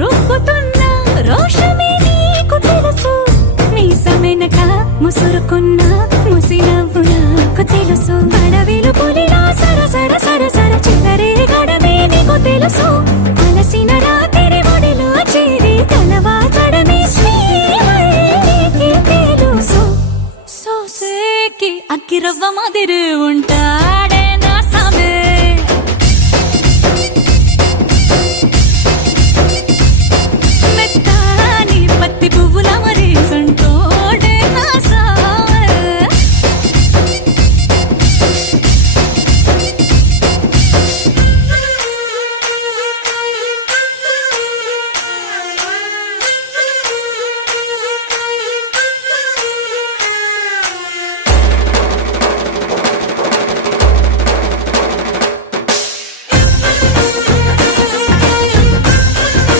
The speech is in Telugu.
రొప్పుతున్న రోషమే నీకు తెలుసు మీసమెనక ముసురుకున్న ముసినవ్వు నాకు తెలుసు అడవిలు పులిలా సర సర సర సర చిల్లరే గడమే నీకు తెలుసు అలసిన రాత్రి